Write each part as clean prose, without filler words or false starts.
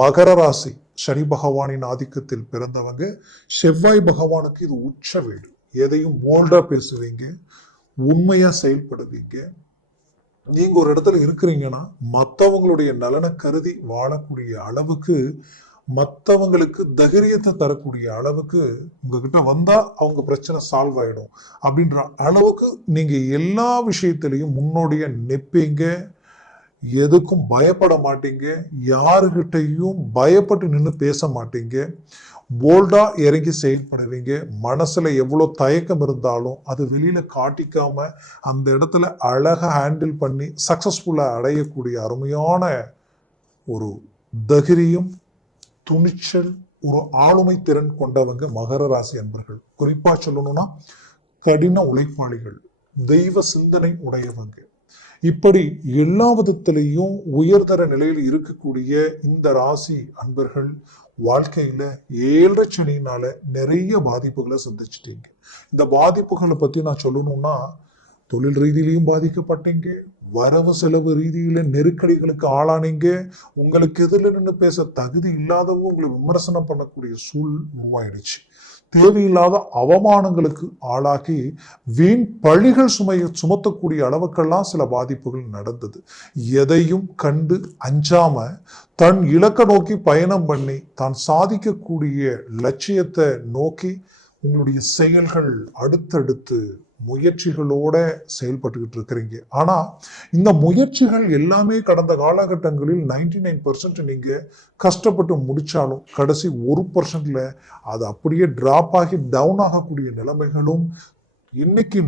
மகர ராசி சனி பகவானின் ஆதிக்கத்தில் பிறந்தவங்க. செவ்வாய் பகவானுக்கு இது உச்ச வீடு. எதையும் போல்டா பேசுவீங்க, உண்மையா செயல்படுவீங்க. நீங்க ஒரு இடத்துல இருக்கிறீங்கன்னா மற்றவங்களுடைய நலனை கருதி வாழக்கூடிய அளவுக்கு, மற்றவங்களுக்கு தைரியத்தை தரக்கூடிய அளவுக்கு உங்ககிட்ட வந்தா அவங்க பிரச்சனை சால்வ் ஆயிடும் அப்படின்ற அளவுக்கு நீங்க எல்லா விஷயத்திலையும் முன்னோடியா நிற்பீங்க. எதுக்கும் பயப்பட மாட்டீங்க, யாருகிட்டையும் பயப்பட்டு நின்று பேச மாட்டீங்க. போல்டா இறங்கி செயல்படுவீங்க. மனசுல எவ்வளவு தயக்கம் இருந்தாலும் அது வெளியில காட்டிக்காம அந்த இடத்துல அழகா ஹேண்டில் பண்ணி சக்சஸ்ஃபுல்லா அடையக்கூடிய அருமையான ஒரு தைரியம், துணிச்சல், ஒரு ஆளுமை திறன் கொண்டவங்க மகர ராசி அன்பர்கள். குறிப்பா சொல்லணும்னா கடின உழைப்பாளிகள், தெய்வ சிந்தனை உடையவங்க. இப்படி எல்லா விதத்திலையும் உயர்தர நிலையில் இருக்கக்கூடிய இந்த ராசி அன்பர்கள் வாழ்க்கையில 7 சனினால நிறைய பாதிப்புகளை சந்திச்சிட்டீங்க. இந்த பாதிப்புகளை பத்தி நான் சொல்லணும்னா, தொழில் ரீதியிலையும் பாதிக்கப்பட்டீங்க, வரவு செலவு ரீதியில நெருக்கடிகளுக்கு ஆளானீங்க. உங்களுக்கு எதிரில் நின்று பேச தகுதி இல்லாதவங்க உங்களை விமர்சனம் பண்ணக்கூடிய சூழல் உருவாயிடுச்சு. தேவையில்லாத அவமானங்களுக்கு ஆளாகி வீண் பழிகள் சுமத்தக்கூடிய அளவுக்கெல்லாம் சில பாதிப்புகள் நடந்தது. எதையும் கண்டு அஞ்சாம தன் இலக்க நோக்கி பயணம் பண்ணி தான் சாதிக்கக்கூடிய லட்சியத்தை நோக்கி உங்களுடைய செயல்கள் அடுத்தடுத்து முயற்சிகளோட செயல்பட்டுக்கிட்டு இருக்கிறீங்க. ஆனா இந்த முயற்சிகள் எல்லாமே கடந்த காலகட்டங்களில் 99% நீங்க கஷ்டப்பட்டு முடிச்சாலும் கடைசி 1%ல அது அப்படியே டிராப் ஆகி டவுன் ஆகக்கூடிய நிலைமைகளும், இன்னைக்கு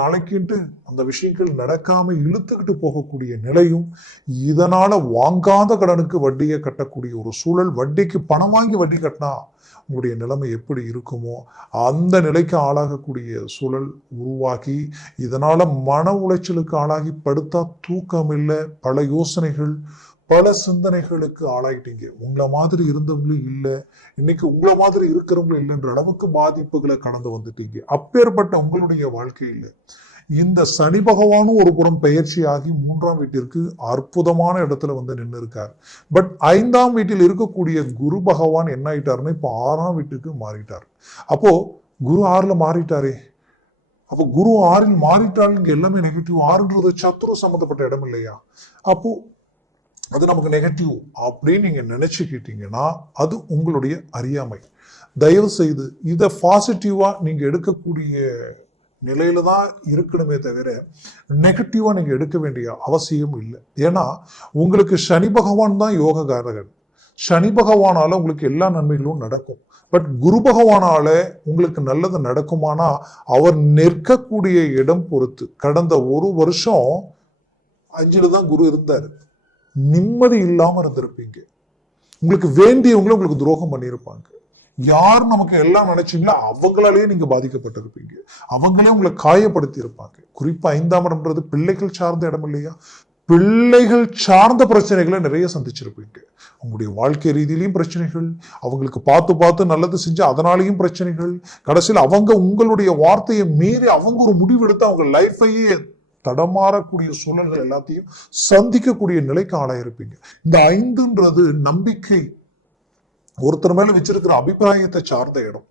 நாளைக்குன்ட்டு அந்த விஷயங்கள் நடக்காம இழுத்துக்கிட்டு போகக்கூடிய நிலையும், இதனால வாங்காத கடனுக்கு வட்டியை கட்டக்கூடிய ஒரு சூழல், வட்டிக்கு பணம் வாங்கி வட்டி கட்டினா உங்களுடைய நிலைமை எப்படி இருக்குமோ அந்த நிலைக்கு ஆளாகக்கூடிய சூழல் உருவாகி, இதனால மன உளைச்சலுக்கு ஆளாகி படுத்தா தூக்கம் இல்லை, பல யோசனைகள், பல சிந்தனைகளுக்கு ஆளாயிட்டீங்க. உங்களை மாதிரி இருந்தவங்களும் இல்லை, இன்னைக்கு உங்களை மாதிரி இருக்கிறவங்களும் இல்லைன்ற அளவுக்கு பாதிப்புகளை கடந்து வந்துட்டீங்க. அப்பேற்பட்ட உங்களுடைய வாழ்க்கையில் இந்த சனி பகவானும் ஒரு புறம் பயிற்சி ஆகி 3ஆம் வீட்டிற்கு அற்புதமான இடத்துல வந்து நின்று இருக்கார். பட் 5ஆம் வீட்டில் இருக்கக்கூடிய குரு பகவான் என்ன ஆயிட்டாருன்னா இப்போ 6ஆம் வீட்டுக்கு மாறிட்டார். அப்போ குரு 6ல மாறிட்டாரே, அப்போ குரு 6ல் மாறிட்டால் இங்க எல்லாமே நெகட்டிவ். 6ன்றது சத்துரு சம்பந்தப்பட்ட இடம் இல்லையா? அப்போ அது நமக்கு நெகட்டிவ் அப்படின்னு நீங்க நினைச்சுக்கிட்டீங்கன்னா அது உங்களுடைய அறியாமை. தயவு செய்து இதை பாசிட்டிவா நீங்க எடுக்கக்கூடிய நிலையில தான் இருக்கணுமே தவிர நெகட்டிவா நீங்க எடுக்க வேண்டிய அவசியம் இல்லை. ஏன்னா உங்களுக்கு சனி பகவான் தான் யோககாரகன். சனி பகவானால உங்களுக்கு எல்லா நன்மைகளும் நடக்கும். பட் குரு பகவானால உங்களுக்கு நல்லது நடக்குமானா அவர் நிற்கக்கூடிய இடம் பொறுத்து. கடந்த 1 வருஷம் 5ல தான் குரு இருந்தாரு. நிம்மதி இல்லாம இருந்திருப்பீங்க. உங்களுக்கு வேண்டியவங்களும் உங்களுக்கு துரோகம் பண்ணியிருப்பாங்க. யார் நமக்கு எல்லாம் நினைச்சீங்களோ அவங்களாலேயே நீங்க பாதிக்கப்பட்டிருப்பீங்க. அவங்களே உங்களை காயப்படுத்தி இருப்பாங்க. குறிப்பா 5ஆம் இடம்ன்றது பிள்ளைகள் சார்ந்த இடம் இல்லையா? பிள்ளைகள் சார்ந்த பிரச்சனைகளை நிறைய சந்திச்சிருப்பீங்க. உங்களுடைய வாழ்க்கை ரீதியிலையும் பிரச்சனைகள், அவங்களுக்கு பார்த்து நல்லது செஞ்சு அதனாலேயும் பிரச்சனைகள், கடைசியில் அவங்க உங்களுடைய வார்த்தையை மீறி அவங்க ஒரு முடிவெடுத்து அவங்க லைஃபையே தடமாறக்கூடிய சூழல்கள் எல்லாத்தையும் சந்திக்கக்கூடிய நிலைக்கு ஆளாயிருப்பீங்க. இந்த 5ன்றது நம்பிக்கை, ஒருத்தர் மேல வச்சிருக்கிற அபிப்பிராயத்தை சார்ந்த இடம்.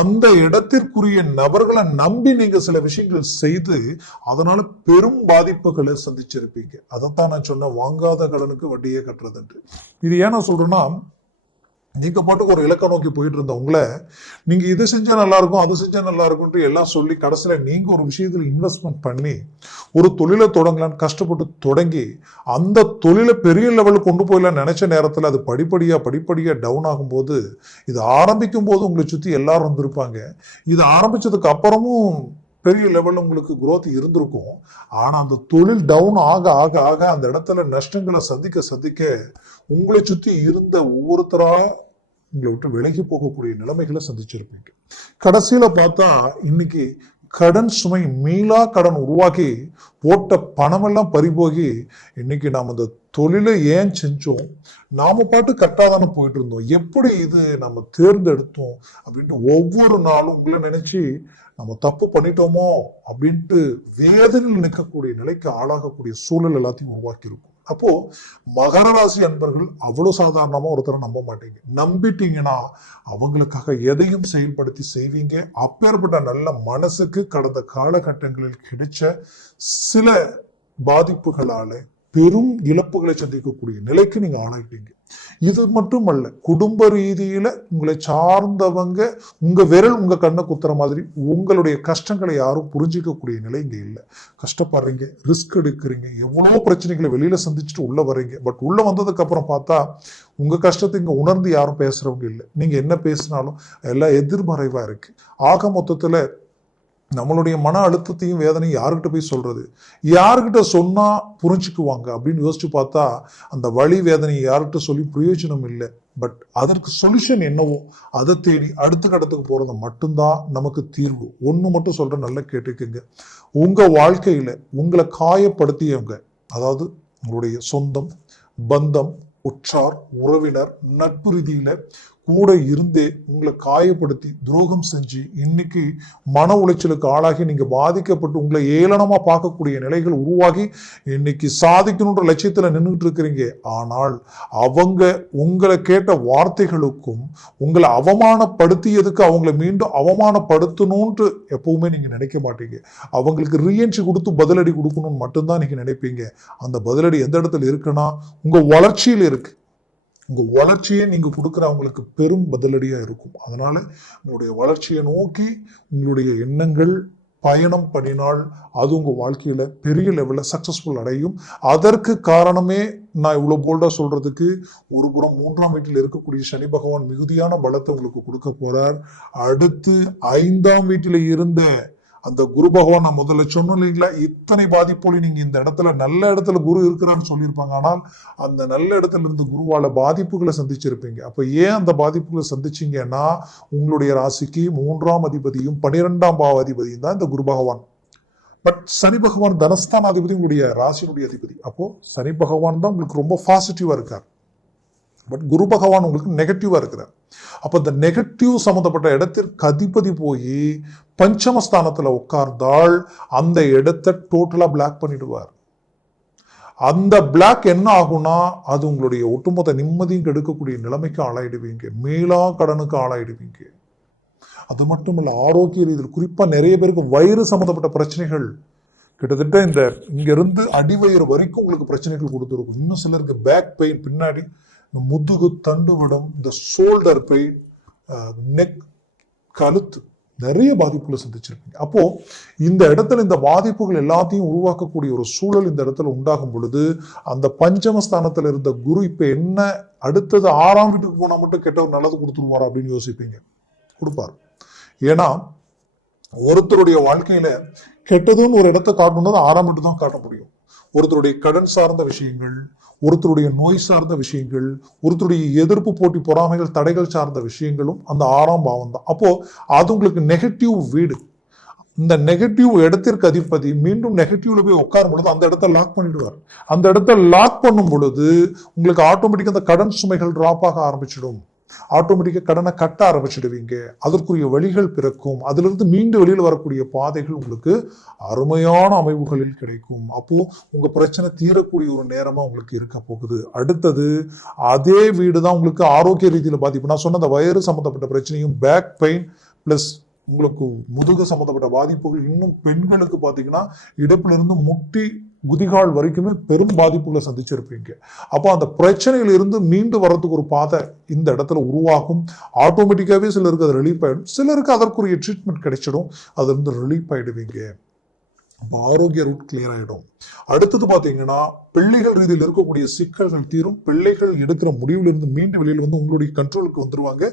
அந்த இடத்திற்குரிய நபர்களை நம்பி நீங்க சில விஷயங்கள் செய்து அதனால பெரும் பாதிப்புகளை சந்திச்சிருப்பீங்க. அதைத்தான் நான் சொன்னேன், வாங்காத கடனுக்கு வட்டியே கட்டுறதுன்ட்டு. இது ஏன் நான் சொல்றேன்னா, நீங்க பாட்டுக்கு ஒரு இலக்கை நோக்கி போயிட்டு இருந்தவங்கள நீங்க இது செஞ்சா நல்லா இருக்கும், அது செஞ்சா நல்லா இருக்கும்ட்டு எல்லாம் சொல்லி கடைசியில நீங்க ஒரு விஷயத்துல இன்வெஸ்ட்மெண்ட் பண்ணி ஒரு தொழிலை தொடங்கலான்னு கஷ்டப்பட்டு தொடங்கி அந்த தொழிலை பெரிய லெவலுக்கு கொண்டு போயிடலாம் நினைச்ச நேரத்துல அது படிப்படியா டவுன் ஆகும்போது, இது ஆரம்பிக்கும் போது உங்களை சுத்தி எல்லாரும் வந்திருப்பாங்க. இது ஆரம்பிச்சதுக்கு அப்புறமும் பெரிய லெவலில் உங்களுக்கு growth இருந்திருக்கும். ஆனா அந்த தொழில் டவுன் ஆக ஆக ஆக அந்த இடத்துல நஷ்டங்களை சந்திக்க உங்களை சுத்தி இருந்த ஒவ்வொருத்தரா உங்களை விட்டு விலகி போகக்கூடிய நிலைமைகளை சந்திச்சிருப்பீங்க. கடைசியில பார்த்தா இன்னைக்கு கடன் சுமை, மீளா கடன் உருவாக்கி போட்ட பணமெல்லாம் பறிபோகி இன்னைக்கு நாம் அந்த தொழிலை ஏன் செஞ்சோம், நாம பாட்டு கரெக்டாக போயிட்டு இருந்தோம், எப்படி இது நம்ம தேர்ந்தெடுத்தோம் அப்படின்ட்டு ஒவ்வொரு நாளும் உங்களை நினைச்சு நம்ம தப்பு பண்ணிட்டோமோ அப்படின்ட்டு வேதனையில் நிற்கக்கூடிய நிலைக்கு ஆளாகக்கூடிய சூழல் எல்லாத்தையும் உருவாக்கி இருக்கும். அப்போ மகர ராசி அன்பர்கள் அவ்வளவு சாதாரணமா ஒருத்தரை நம்ப மாட்டீங்க. நம்பிட்டீங்கன்னா அவங்களுக்காக எதையும் செயல்படுத்தி செய்வீங்க. அப்பேற்பட்ட நல்ல மனசுக்கு கடந்த காலகட்டங்களில் கிடைச்ச சில பாதிப்புகளால பெரும் இழப்புகளை சந்திக்கக்கூடிய நிலைக்கு நீங்க ஆளாயிட்டீங்க. இது மட்டுமல்ல, குடும்ப ரீதியில உங்களை சார்ந்தவங்க உங்க விரல் உங்க கண்ணை குத்துற மாதிரி உங்களுடைய கஷ்டங்களை யாரும் புரிஞ்சிக்கக்கூடிய நிலை இங்க இல்லை. கஷ்டப்படுறீங்க, ரிஸ்க் எடுக்கிறீங்க, எவ்வளவு பிரச்சனைகளை வெளியில சந்திச்சுட்டு உள்ள வர்றீங்க. பட் உள்ள வந்ததுக்கு அப்புறம் பார்த்தா உங்க கஷ்டத்தை இங்க உணர்ந்து யாரும் பேசுறவங்க இல்லை. நீங்க என்ன பேசினாலும் எல்லாம் எதிர்மறைவா இருக்கு. ஆக மொத்தத்துல நம்மளுடைய மன அழுத்தத்தையும் வேதனையும் யாருக்கிட்ட போய் சொல்றது, யாருக்கிட்ட சொன்னா புரிஞ்சுக்குவாங்க அப்படின்னு யோசிச்சு பார்த்தா அந்த வலி வேதனையை யாருக்கிட்ட சொல்லி பிரயோஜனம் இல்லை. பட் அதற்கு சொல்யூஷன் என்னவோ அதை தேடி அடுத்த கட்டத்துக்கு போறது மட்டும்தான் நமக்கு தீர்வு. ஒண்ணு மட்டும் சொல்றேன், நல்லா கேட்டுக்குங்க. உங்க வாழ்க்கையில உங்களை காயப்படுத்தியவங்க, அதாவது உங்களுடைய சொந்தம், பந்தம், உற்றார், உறவினர், நட்பு ரீதியில கூட இருந்தே உங்களை காயப்படுத்தி துரோகம் செஞ்சு இன்னைக்கு மன உளைச்சலுக்கு ஆளாகி நீங்க பாதிக்கப்பட்டு உங்களை ஏளனமா பார்க்கக்கூடிய நிலைகள் உருவாகி இன்னைக்கு சாதிக்கணுன்ற லட்சியத்துல நின்றுட்டு இருக்கிறீங்க. ஆனால் அவங்க உங்களை கேட்ட வார்த்தைகளுக்கும் உங்களை அவமானப்படுத்தியதுக்கு அவங்களை மீண்டும் அவமானப்படுத்தணும்னு எப்பவுமே நீங்க நினைக்க மாட்டீங்க. அவங்களுக்கு ரீஎன்ட்ரி கொடுத்து பதிலடி கொடுக்கணும்னு மட்டும்தான் நீங்க நினைப்பீங்க. அந்த பதிலடி எந்த இடத்துல இருக்குன்னா உங்க வளர்ச்சியில் இருக்கு. உங்க வளர்ச்சியை நீங்க கொடுக்குறவங்களுக்கு பெரும் பதிலடியா இருக்கும். அதனால உங்களுடைய வளர்ச்சியை நோக்கி உங்களுடைய எண்ணங்கள் பயணம் பண்ணினால் அது உங்க வாழ்க்கையில பெரிய லெவல்ல சக்சஸ்ஃபுல் அடையும். அதற்கு காரணமே நான் இவ்வளவு போல்டா சொல்றதுக்கு, ஒரு புறம் 3ஆம் வீட்டில் இருக்கக்கூடிய சனி பகவான் மிகுதியான பலத்தை உங்களுக்கு கொடுக்க போறார். அடுத்து 5ஆம் வீட்டில இருந்த அந்த குரு பகவான், நான் முதல்ல சொன்னோம் இல்லைங்களா, இத்தனை பாதிப்போலி நீங்க இந்த இடத்துல நல்ல இடத்துல குரு இருக்கிறான்னு சொல்லியிருப்பாங்க. ஆனால் அந்த நல்ல இடத்துல இருந்து குருவால பாதிப்புகளை சந்திச்சிருப்பீங்க. அப்ப ஏன் அந்த பாதிப்புகளை சந்திச்சீங்கன்னா உங்களுடைய ராசிக்கு 3ஆம் அதிபதியும் 12ஆம் பாவாதிபதியும் தான் இந்த குரு பகவான். பட் சனி பகவான் தனஸ்தான அதிபதி, உங்களுடைய ராசியினுடைய அதிபதி. அப்போ சனி பகவான் தான் உங்களுக்கு ரொம்ப பாசிட்டிவா இருக்கார். பட் குரு பகவான் உங்களுக்கு நெகட்டிவா இருக்கிறார். அப்ப இந்த நெகட்டிவ் சம்பந்தப்பட்ட இடத்திற்கு அதிபதி போய் பஞ்சமஸ்தானத்துல உட்கார்ந்தால் அந்த இடத்தை டோட்டலா பிளாக் பண்ணிடுவார். அந்த பிளாக் என்ன ஆகும்னா அது உங்களுடைய ஒட்டுமொத்த நிம்மதியும் கெடுக்கக்கூடிய நிலைமைக்கு ஆளாயிடுவீங்க. மேலா கடனுக்கு ஆளாயிடுவீங்க. அது மட்டும் இல்ல, ஆரோக்கிய ரீதியில் குறிப்பா நிறைய பேருக்கு வயிறு சம்பந்தப்பட்ட பிரச்சனைகள், கிட்டத்தட்ட இந்த இங்க இருந்து அடிவயிறு வரைக்கும் உங்களுக்கு பிரச்சனைகள் கொடுத்துருக்கும். இன்னும் சிலருக்கு பேக் பெயின், பின்னாடி முதுகு தண்டுவிடம், இந்த ஷோல்டர் பெயின், நெக், கழுத்து, நிறைய பாதிப்புகளை சந்திச்சிருப்பீங்க. அப்போ இந்த இடத்துல இந்த பாதிப்புகள் எல்லாத்தையும் உருவாக்கக்கூடிய ஒரு சூழல் இந்த இடத்துல உண்டாகும் பொழுது அந்த பஞ்சமஸ்தானத்துல இருந்த குரு இப்ப என்ன அடுத்தது 6ஆம் வீட்டுக்கு போனா மட்டும் கெட்ட ஒரு நல்லது கொடுத்துருவாரா அப்படின்னு யோசிப்பீங்க. கொடுப்பார். ஏன்னா ஒருத்தருடைய வாழ்க்கையில கெட்டதுன்னு ஒரு இடத்தை காட்டணும்னா 6ஆம் வீட்டு தான் காட்ட முடியும். ஒருத்தருடைய கடன் சார்ந்த விஷயங்கள், ஒருத்தருடைய நோய் சார்ந்த விஷயங்கள், ஒருத்தருடைய எதிர்ப்பு போட்டி பொறாமைகள் தடைகள் சார்ந்த விஷயங்களும் அந்த 6ஆம் பாவம் தான். அப்போ அது உங்களுக்கு நெகட்டிவ் வீடு. இந்த நெகட்டிவ் இடத்திற்கு அதிபதி மீண்டும் நெகட்டிவ்ல போய் உட்காரும் பொழுது அந்த இடத்த லாக் பண்ணிடுவார். அந்த இடத்த லாக் பண்ணும் பொழுது உங்களுக்கு ஆட்டோமேட்டிக்கா அந்த கடன் சுமைகள் டிராப் ஆக ஆரம்பிச்சிடும். ஆட்டோமேட்டிக்கா கடனை கட்ட ஆரம்பிச்சிடுவீங்க. அதற்குரிய வழிகள் பிறக்கும். அதுல இருந்து மீண்டும் வெளியில் வரக்கூடிய பாதைகள் உங்களுக்கு அருமையான அமைவுகளில் கிடைக்கும். அப்போ உங்க பிரச்சனை தீரக்கூடிய ஒரு நேரமா உங்களுக்கு இருக்க போகுது. அடுத்தது அதே வீடு தான் உங்களுக்கு ஆரோக்கிய ரீதியில பாதிப்பு. நான் சொன்ன அந்த வயிறு சம்பந்தப்பட்ட பிரச்சனையும், பேக் பெயின் பிளஸ் உங்களுக்கு முதுகு சம்பந்தப்பட்ட பாதிப்புகள், இன்னும் பெண்களுக்கு பாத்தீங்கன்னா இடுப்புல இருந்து முட்டி குதிகால் வரைக்குமே பெரும் பாதிப்புகளை சந்திச்சிருப்பீங்க. அப்போ அந்த பிரச்சனையில இருந்து மீண்டு வர்றதுக்கு ஒரு பாதை இந்த இடத்துல உருவாகும். ஆட்டோமேட்டிக்காவே சிலருக்கு அது ரிலீஃப் ஆயிடும், சிலருக்கு அதற்குரிய ட்ரீட்மெண்ட் கிடைச்சிடும், அதுல இருந்து ரிலீஃப் ஆயிடுவீங்க. ஆரோக்கிய ரூட் கிளியர் ஆயிடும். அடுத்தது பாத்தீங்கன்னா பிள்ளைகள் ரீதியில் இருக்கக்கூடிய சிக்கல்கள் தீரும். பிள்ளைகள் எடுக்கிற முடிவுல இருந்து மீண்டும் வெளியில் வந்து உங்களுடைய கண்ட்ரோலுக்கு வந்துருவாங்க.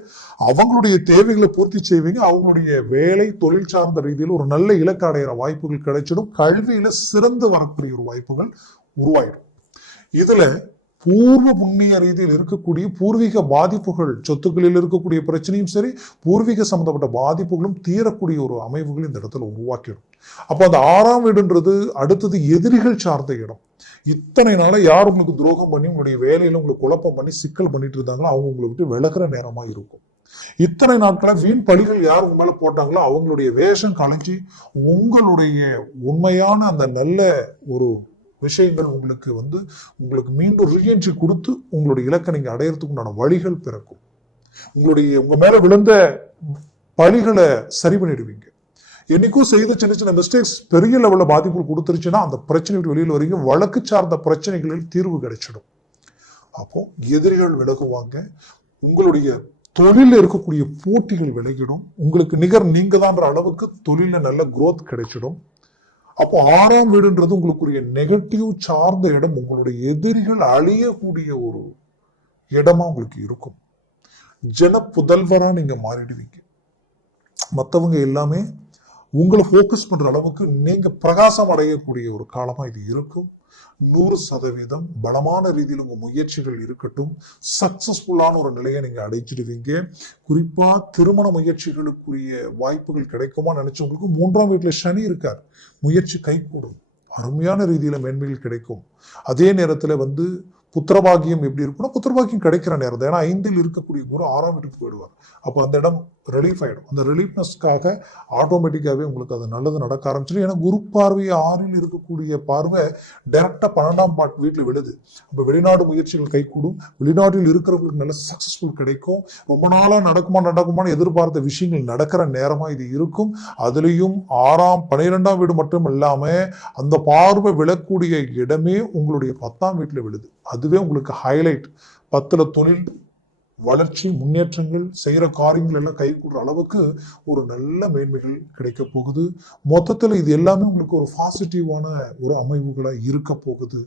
அவங்களுடைய தேவைகளை பூர்த்தி செய்வீங்க. அவங்களுடைய வேலை தொழில் சார்ந்த ரீதியில் ஒரு நல்ல இலக்கு அடைகிற வாய்ப்புகள் கிடைச்சிடும். கல்வியில சிறந்து வரக்கூடிய ஒரு வாய்ப்புகள் உருவாயிடும். இதுல பூர்வ புண்ணிய ரீதியில் இருக்கக்கூடிய பூர்வீக பாதிப்புகள், சொத்துக்களில் இருக்கக்கூடிய பிரச்சனையும் சரி, பூர்வீக சம்பந்தப்பட்ட பாதிப்புகளும் தீரக்கூடிய ஒரு அமைவுகள் இந்த இடத்துல உருவாக்கிடும். அப்போ அந்த 6ஆம் வீடுன்றது அடுத்தது எதிரிகள் சார்ந்த இடம். இத்தனை நாள யார் உங்களுக்கு துரோகம் பண்ணி உங்களுடைய வேலையில உங்களுக்கு குழப்பம் பண்ணி சிக்கல் பண்ணிட்டு இருந்தாங்களோ அவங்க உங்களை விட்டு விலகிற நேரமா இருக்கும். இத்தனை நாட்கள வீண் பழிகள் யார் உங்க மேல போட்டாங்களோ அவங்களுடைய வேஷம் கலைஞ்சி உங்களுடைய உண்மையான அந்த நல்ல ஒரு விஷயங்கள் உங்களுக்கு மீண்டும் ரீஎன்ட்ரி கொடுத்து உங்களுடைய இலக்கை நீங்க அடையறதுக்கு உண்டான வழிகள் பிறக்கும். உங்க மேல விழுந்த பழிகளை சரி பண்ணிடுவீங்க. என்னைக்கும் செய்த சின்ன சின்ன மிஸ்டேக்ஸ் பெரிய லெவல்ல பாதிப்பு கொடுத்துருச்சுன்னா அந்த பிரச்சனை விட்டு வெளியில் வரீங்க. வழக்கு சார்ந்த பிரச்சனைகளில் தீர்வு கிடைச்சிடும். அப்போ எதிரிகள் விலகுவாங்க. உங்களுடைய தொழில இருக்கக்கூடிய போட்டிகள் விலகிடும். உங்களுக்கு நிகர் நீங்க தான்ற அளவுக்கு தொழில நல்ல growth கிடைச்சிடும். அப்போ 6ஆம் வீடுன்றது உங்களுக்குரிய நெகட்டிவ் சார்ந்த இடம். உங்களுடைய எதிரிகள் அழியக்கூடிய ஒரு இடமா உங்களுக்கு இருக்கும். ஜன புதல்வரா நீங்க மாறிடுவீங்க. மற்றவங்க எல்லாமே உங்களை ஃபோக்கஸ் பண்ற அளவுக்கு நீங்க பிரகாசம் அடையக்கூடிய ஒரு காலமா இது இருக்கும். 100% பலமான ரீதியில் உங்க முயற்சிகள் இருக்கட்டும். சக்சஸ்ஃபுல்லான ஒரு நிலையை நீங்க அடைஞ்சிடுவீங்க. குறிப்பா திருமண முயற்சிகளுக்குரிய வாய்ப்புகள் கிடைக்குமா நினைச்சவங்களுக்கு 3ஆம் வீட்டுல சனி இருக்கார். முயற்சி கைகூடும். அருமையான ரீதியில மேன்மைகள் கிடைக்கும். அதே நேரத்துல புத்திரபாகியம் எப்படி இருக்குன்னா புத்திரபாகியம் கிடைக்கிற நேரம் தான். ஏன்னா 5ல் இருக்கக்கூடிய குரு 6ஆம் வீட்டுக்கு போயிடுவார். அப்போ அந்த இடம் ரிலீஃப் ஆயிடும். அந்த ரிலீஃப்னஸ்க்காக ஆட்டோமேட்டிக்காவே உங்களுக்கு அது நல்லது நடக்க ஆரம்பிச்சிடும். ஏன்னா குரு பார்வை 6ல் இருக்கக்கூடிய பார்வை டைரக்டா 12ஆம் வீட்டுல விழுது. அப்போ வெளிநாடு முயற்சிகள் கைகூடும். வெளிநாட்டில் இருக்கிறவங்களுக்கு நல்ல சக்சஸ்ஃபுல் கிடைக்கும். ரொம்ப நாளா நடக்குமான்னு எதிர்பார்த்த விஷயங்கள் நடக்கிற நேரமா இது இருக்கும். அதுலயும் 12ஆம் வீடு மட்டும் இல்லாம அந்த பார்வை விழக்கூடிய இடமே உங்களுடைய 10ஆம் வீட்டுல விழுது. அதுவே உங்களுக்கு ஹைலைட். 10ல தொழில் வளர்ச்சி, முன்னேற்றங்கள், செய்யற காரியங்கள் எல்லாம் கைகூடுற அளவுக்கு ஒரு நல்ல மேன்மைகள் கிடைக்க போகுது. மொத்தத்துல இது எல்லாமே உங்களுக்கு ஒரு பாசிட்டிவான ஒரு அமைவுகளா இருக்க போகுது.